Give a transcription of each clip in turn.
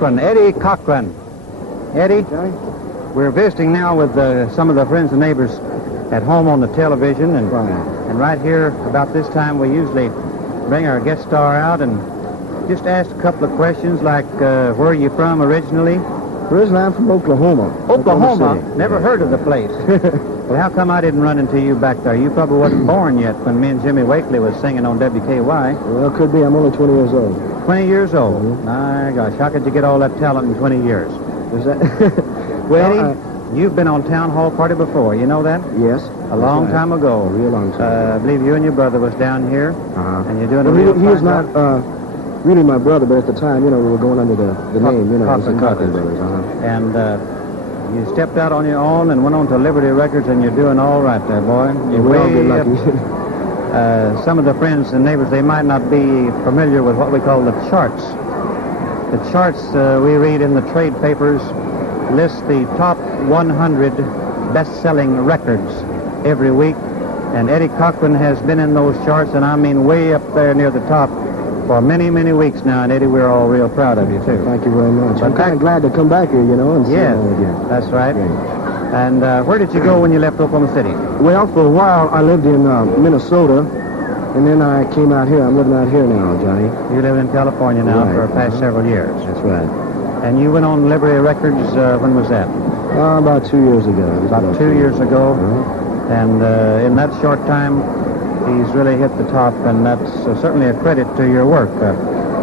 Cochran, Eddie Cochran. Eddie, Johnny? we're visiting now with some of the friends and neighbors at home on the television. And right here, about this time, we usually bring our guest star out and just ask a couple of questions like, where are you from originally? Originally, I'm from Oklahoma. Oklahoma? Never heard of the place. Well, how come I didn't run into you back there? You probably wasn't born yet when me and Jimmy Wakely was singing on WKY. Well, could be. I'm only 20 years old. 20 years old? Mm-hmm. My gosh, how could you get all that talent in 20 years? Is that... Well, Eddie, you've been on Town Hall Party before, you know that? Yes. A long time ago. A real long time. I believe you and your brother was down here, and you're doing He was not really my brother, but at the time, we were going under the name, it was the Cochran Brothers. And you stepped out on your own and went on to Liberty Records, and you're doing all right there, boy. You're way lucky. Some of the friends and neighbors, they might not be familiar with what we call the charts. The charts we read in the trade papers list the top 100 best-selling records every week, and Eddie Cochran has been in those charts, and I mean way up there near the top for many, many weeks now, and Eddie, we're all real proud of you, too. Thank you very much. I'm kind of glad to come back here, and see it all again. That's right. Great. And where did you go when you left Oklahoma City? Well, for a while, I lived in Minnesota, and then I came out here. I'm living out here now, Johnny. You live in California now for the past several years. That's right. And you went on Liberty Records, when was that? About 2 years ago. About 2 years ago. And in that short time, he's really hit the top, and that's certainly a credit to your work,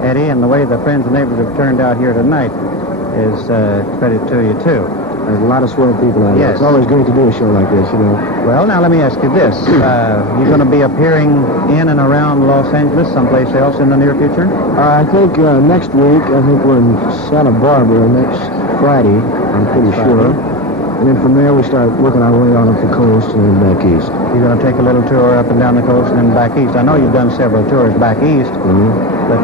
Eddie, and the way the friends and neighbors have turned out here tonight is credit to you, too. There's a lot of swell people out here. It's always great to do a show like this, Well, now let me ask you this. You're going to be appearing in and around Los Angeles, someplace else in the near future? I think next week, I think we're in Santa Barbara next Friday, I'm pretty sure. And then from there, we start working our way on up the coast and then back east. You're going to take a little tour up and down the coast and then back east. I know you've done several tours back east, but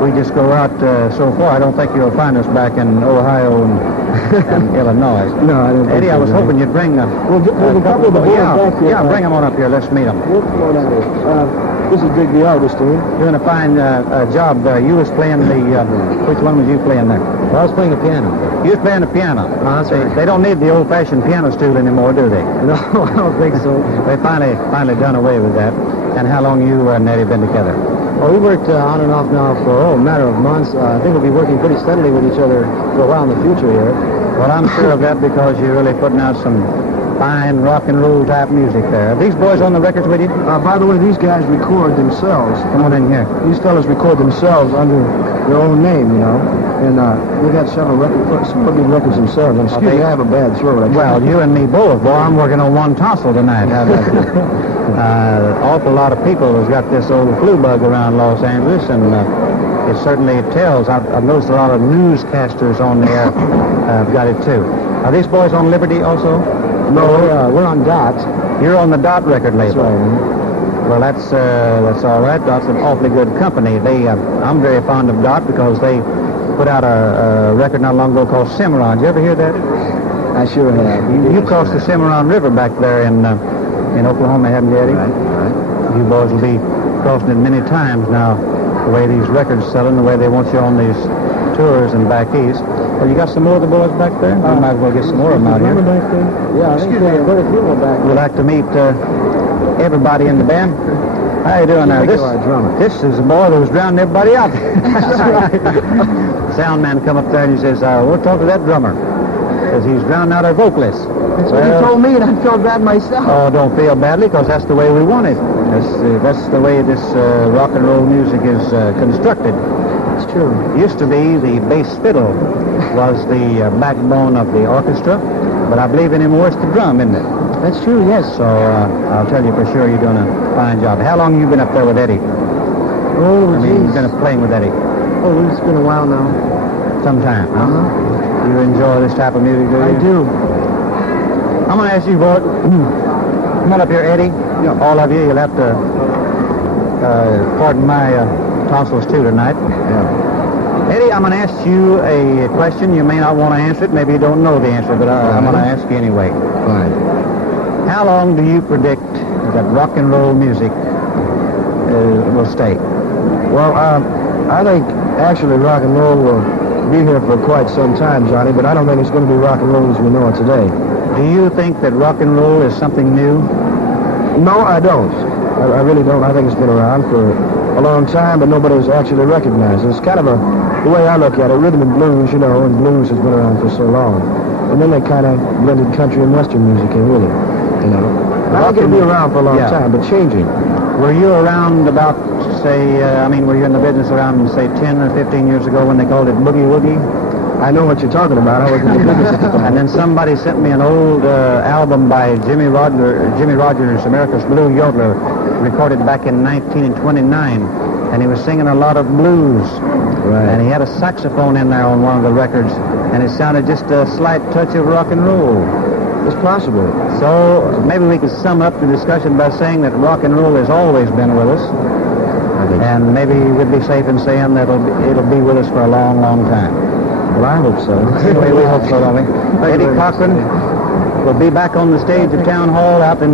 we just go out so far. I don't think you'll find us back in Ohio and Illinois. No, I don't think Eddie, I was hoping you'd bring a couple of the boys back here. Yeah, bring them on up here. Let's meet them. This is Big the Artist here. Doing a fine job there. You was playing which one was you playing there? Well, I was playing the piano. You was playing the piano. That's right. They don't need the old-fashioned piano stool anymore, do they? No, I don't think so. They finally done away with that. And how long you and Eddie been together? Well, we worked on and off now for a matter of months. I think we'll be working pretty steadily with each other for a while in the future here. Well, I'm sure of that because you're really putting out some fine rock and roll type music there. Are these boys on the records with you? By the way, these guys record themselves. Come on in here. These fellas record themselves under their own name, And they got several records, some of the records themselves. And excuse me, I have a bad throat. Well, you and me both. Boy, I'm working on one tonsil tonight. How about you? Awful lot of people has got this old flu bug around Los Angeles, and it certainly tells. I've noticed a lot of newscasters on the air have got it too. Are these boys on Liberty also? No, we're on Dot. You're on the Dot record label. That's right. Well, that's all right. Dot's an awfully good company. I'm very fond of Dot because they put out a record not long ago called Cimarron. Did you ever hear that? I sure have. You crossed the Cimarron River back there in Oklahoma, haven't you, Eddie? Right. You boys will be crossing it many times now, the way these records selling, the way they want you on these tours and back east. Well, you got some more of the boys back there? You might as well get some more of them out here. Back there? Yeah, I think quite a few more back there. We'd like to meet everybody in the band. How you doing now? This is the boy that was drowning everybody out. Sound man come up there and he says, we'll talk to that drummer, because he's drowning out our vocalists. That's what he told me, and I felt bad myself. Oh, don't feel badly, because that's the way we want it. That's the way this rock and roll music is constructed. It's true. It used to be the bass fiddle was the backbone of the orchestra, but I believe anymore it's the drum, isn't it? That's true, yes. So I'll tell you for sure you're doing a fine job. How long have you been up there with Eddie? You've been playing with Eddie? Oh, it's been a while now. Some time, huh? Uh-huh. You enjoy this type of music, do you? I do. I'm going to ask you, boy. Come on up here, Eddie. Yeah. All of you, you'll have to pardon my tonsils too tonight. Yeah. Eddie, I'm going to ask you a question. You may not want to answer it. Maybe you don't know the answer, but I'm going to ask you anyway. Fine. How long do you predict that rock and roll music will stay? Well, I think actually rock and roll will be here for quite some time, Johnny, but I don't think it's going to be rock and roll as we know it today. Do you think that rock and roll is something new? No, I don't. I really don't. I think it's been around for a long time, but nobody's actually recognized it. It's kind of the way I look at it, rhythm and blues, you know, and blues has been around for so long. And then they kind of blended country and western music in with it, you know. I think it'll be around for a long time, but changing. Were you around about, say, were you in the business around, say, 10 or 15 years ago when they called it boogie woogie? I know what you're talking about. I was in the business at the time. And then somebody sent me an old album by Jimmy Rogers, America's Blue Yodeler, recorded back in 1929. And he was singing a lot of blues. Right. And he had a saxophone in there on one of the records. And it sounded just a slight touch of rock and roll. It's possible. So maybe we could sum up the discussion by saying that rock and roll has always been with us. And maybe we'd be safe in saying that it'll be with us for a long, long time. Well, I hope so. Anyway, we hope so, don't we? Eddie Cochran will be back on the stage of Town Hall out in